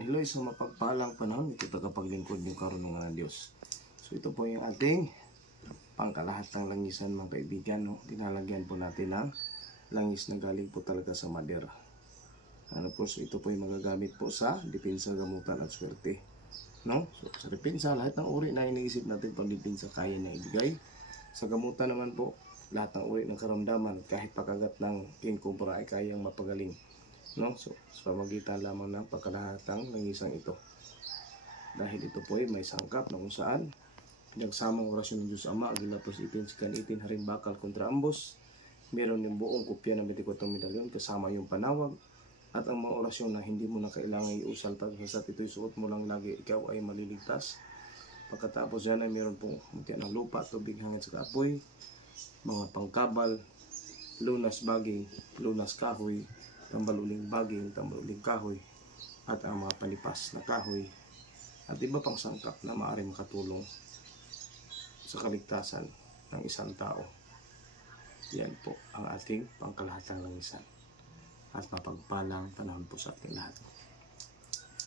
Ayan, hello, isang mapagpalang panahon. Ito tagapaglingkod yung karunungan ng Diyos. So ito po yung ating pangkalahatang langisan mga kaibigan. No? Dinalagyan po natin ng langis na galing po talaga sa Madera. Ano po, so ito po yung magagamit po sa depensa, gamutan at swerte. No? So sa depensa, lahat ng uri na iniisip natin pang depensa kaya na ibigay. Sa gamutan naman po, lahat ng uri ng karamdaman, kahit pagkagat ng king cobra ay kayang mapagaling. No? So, sa pamagitan lamang ng pagkalahatang langisang ito. Dahil ito po ay may sangkap na kung saan pinagsamang orasyon ng Diyos Ama, Agilapos Itin, Sikan Itin, Haring Bakal kontra ambos. Meron yung buong kopya ng 24 medalyon kasama yung panawag. At ang mga orasyon na hindi mo na kailangan iusal pagkasat ito'y suot mo lang lagi, ikaw ay maliligtas. Pagkatapos yan ay meron pong muntian ng lupa, tubig, hangin sa kaapoy, mga pangkabal, lunas baging, lunas kahoy, tambaluling baging, tambaluling kahoy, at ang mga palipas na kahoy, at iba pang sangkap na maaaring makatulong sa kaligtasan ng isang tao. Yan po ang ating pangkalahatang langisan. At mapagpalang panahon po sa ating lahat.